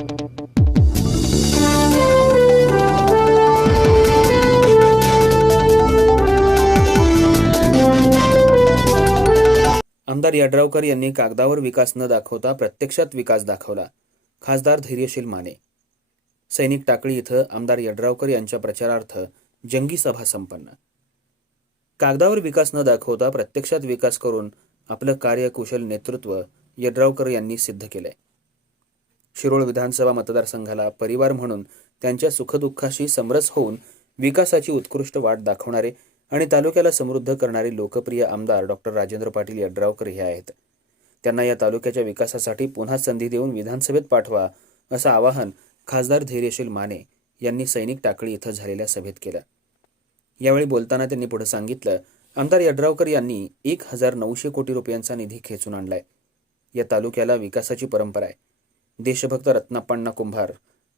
आमदार यड्रावकर यांनी कागदावर विकास न दाखवता प्रत्यक्षात विकास दाखवला. खासदार धैर्यशील माने. सैनिक टाकळी इथं आमदार यड्रावकर यांच्या प्रचारार्थ जंगी सभा संपन्न. कागदावर विकास न दाखवता प्रत्यक्षात विकास करून आपलं कार्यकुशल नेतृत्व यड्रावकर यांनी सिद्ध केलंय. शिरोळ विधानसभा मतदारसंघाला परिवार म्हणून त्यांच्या सुखदुःखाशी समरस होऊन विकासाची उत्कृष्ट वाट दाखवणारे आणि तालुक्याला समृद्ध करणारे लोकप्रिय आमदार डॉक्टर राजेंद्र पाटील यड्रावकर हे आहेत. त्यांना या तालुक्याच्या विकासासाठी पुन्हा संधी देऊन विधानसभेत पाठवा असं आवाहन खासदार धैर्यशील माने यांनी सैनिक टाकळी इथं झालेल्या सभेत केलं. यावेळी बोलताना त्यांनी पुढे सांगितलं आमदार यड्रावकर यांनी एक हजार नऊशे कोटी रुपयांचा निधी खेचून आणलाय. या तालुक्याला विकासाची परंपरा आहे. देशभक्त रत्नाप्पांना कुंभार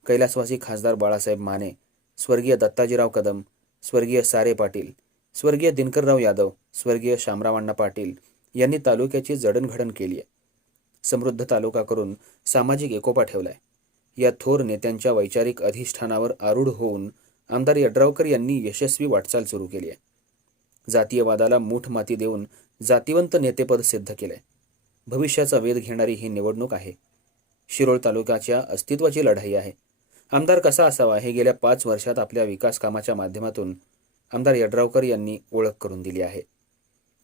कैलासवासी खासदार बाळासाहेब माने स्वर्गीय दत्ताजीराव कदम स्वर्गीय सारे पाटील स्वर्गीय दिनकरराव यादव स्वर्गीय शामरावांना पाटील यांनी तालुक्याची जडणघडण केली आहे. समृद्ध तालुका करून सामाजिक एकोपा ठेवलाय. या थोर नेत्यांच्या वैचारिक अधिष्ठानावर आरूढ होऊन आमदार यड्रावकर यांनी यशस्वी वाटचाल सुरू केली आहे. जातीयवादाला मूठ माती देऊन जातिवंत नेतेपद सिद्ध केलंय. भविष्याचा वेध घेणारी ही निवडणूक आहे. शिरोळ तालुक्याच्या अस्तित्वाची लढाई आहे. आमदार कसा असावा हे गेल्या पाच वर्षात आपल्या विकास कामाच्या माध्यमातून आमदार यड्रावकर यांनी ओळख करून दिली आहे.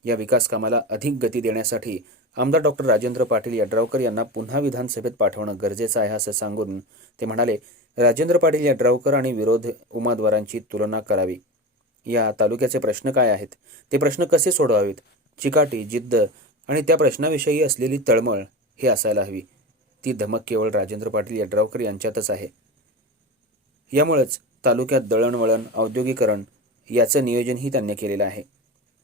या विकास कामाला अधिक गती देण्यासाठी आमदार डॉक्टर राजेंद्र पाटील यड्रावकर यांना पुन्हा विधानसभेत पाठवणं गरजेचं आहे असं सांगून ते म्हणाले राजेंद्र पाटील यड्रावकर आणि विरोध उमेदवारांची तुलना करावी. या तालुक्याचे प्रश्न काय आहेत? ते प्रश्न कसे सोडवावेत? चिकाटी जिद्द आणि त्या प्रश्नाविषयी असलेली तळमळ हे असायला हवी. ती धमक केवळ राजेंद्र पाटील यड्रावकर यांच्यातच आहे. यामुळेच तालुक्यात दळणवळण औद्योगिकरण याचं नियोजनही त्यांनी केलेलं आहे.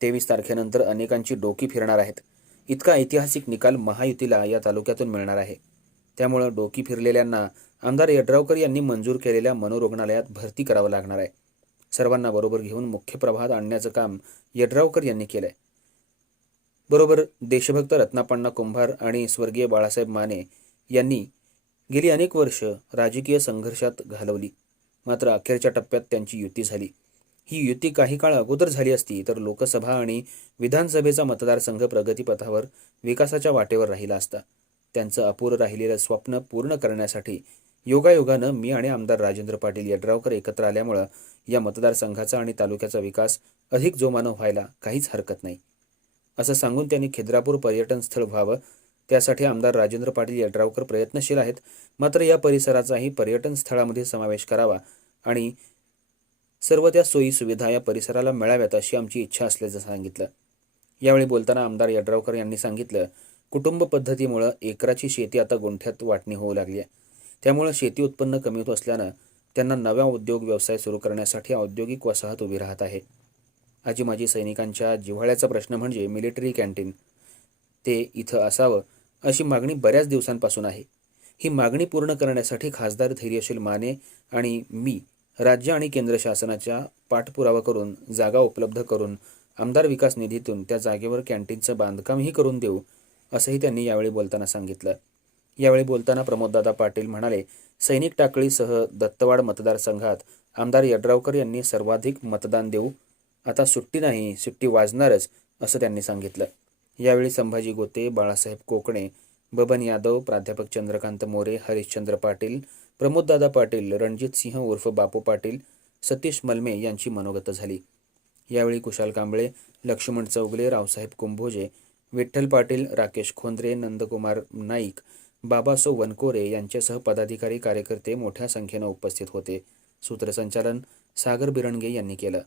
तेवीस तारखेनंतर अनेकांची डोकी फिरणार आहेत. इतका ऐतिहासिक निकाल महायुतीला या तालुक्यातून मिळणार आहे. त्यामुळं डोकी फिरलेल्यांना आमदार यड्रावकर यांनी मंजूर केलेल्या मनोरुग्णालयात भरती करावं लागणार आहे. सर्वांना बरोबर घेऊन मुख्य प्रवाहात आणण्याचं काम यड्रावकर यांनी केलंय. बरोबर देशभक्त रत्नापण्णा कुंभार आणि स्वर्गीय बाळासाहेब माने यांनी गेली अनेक वर्ष राजकीय संघर्षात घालवली. मात्र अखेरच्या टप्प्यात त्यांची युती झाली. ही युती काही काळ अगोदर झाली असती तर लोकसभा आणि विधानसभेचा मतदारसंघ प्रगतीपथावर विकासाच्या वाटेवर राहिला असता. त्यांचं अपुरं राहिलेलं स्वप्न पूर्ण करण्यासाठी योगायोगानं मी आणि आमदार राजेंद्र पाटील यड्रावकर एकत्र आल्यामुळं या मतदारसंघाचा आणि तालुक्याचा विकास अधिक जोमानं व्हायला काहीच हरकत नाही. असं सांगून त्यांनी खिद्रापूर पर्यटन स्थळ व्हावं त्यासाठी आमदार राजेंद्र पाटील यड्रावकर प्रयत्नशील आहेत. मात्र या परिसराचाही पर्यटन स्थळामध्ये समावेश करावा आणि सर्व त्या सोयी सुविधा या परिसराला मिळाव्यात अशी आमची इच्छा असल्याचं सांगितलं. यावेळी बोलताना आमदार यड्रावकर यांनी सांगितलं कुटुंब पद्धतीमुळं एकराची शेती आता गुंठ्यात वाटणी होऊ लागली आहे. त्यामुळं शेती उत्पन्न कमी होत असल्यानं त्यांना नव्या उद्योग व्यवसाय सुरू करण्यासाठी औद्योगिक वसाहत उभी राहत आहे. आजी माजी सैनिकांच्या जिव्हाळ्याचा प्रश्न म्हणजे मिलिटरी कॅन्टीन. ते इथं असावं अशी मागणी बऱ्याच दिवसांपासून आहे. ही मागणी पूर्ण करण्यासाठी खासदार धैर्यशील माने आणि मी राज्य आणि केंद्र शासनाच्या पाठपुरावा करून जागा उपलब्ध करून आमदार विकास निधीतून त्या जागेवर कॅन्टीनचं बांधकामही करून देऊ असंही त्यांनी यावेळी बोलताना सांगितलं. यावेळी बोलताना प्रमोददादा पाटील म्हणाले सैनिक टाकळीसह दत्तवाड मतदारसंघात आमदार यड्रावकर यांनी सर्वाधिक मतदान देऊ आता सुट्टी नाही सुट्टी वाजणारच असं त्यांनी सांगितलं. यावेळी संभाजी गोते बाळासाहेब कोकणे बबन यादव प्राध्यापक चंद्रकांत मोरे हरिश्चंद्र पाटील प्रमोददादा पाटील रणजित सिंह उर्फ बापू पाटील सतीश मलमे यांची मनोगत झाली. यावेळी कुशाल कांबळे लक्ष्मण चौगले रावसाहेब कुंभोजे विठ्ठल पाटील राकेश खोंद्रे नंदकुमार नाईक बाबासो वनकोरे यांच्यासह पदाधिकारी कार्यकर्ते मोठ्या संख्येनं उपस्थित होते. सूत्रसंचालन सागर बिरणगे यांनी केलं.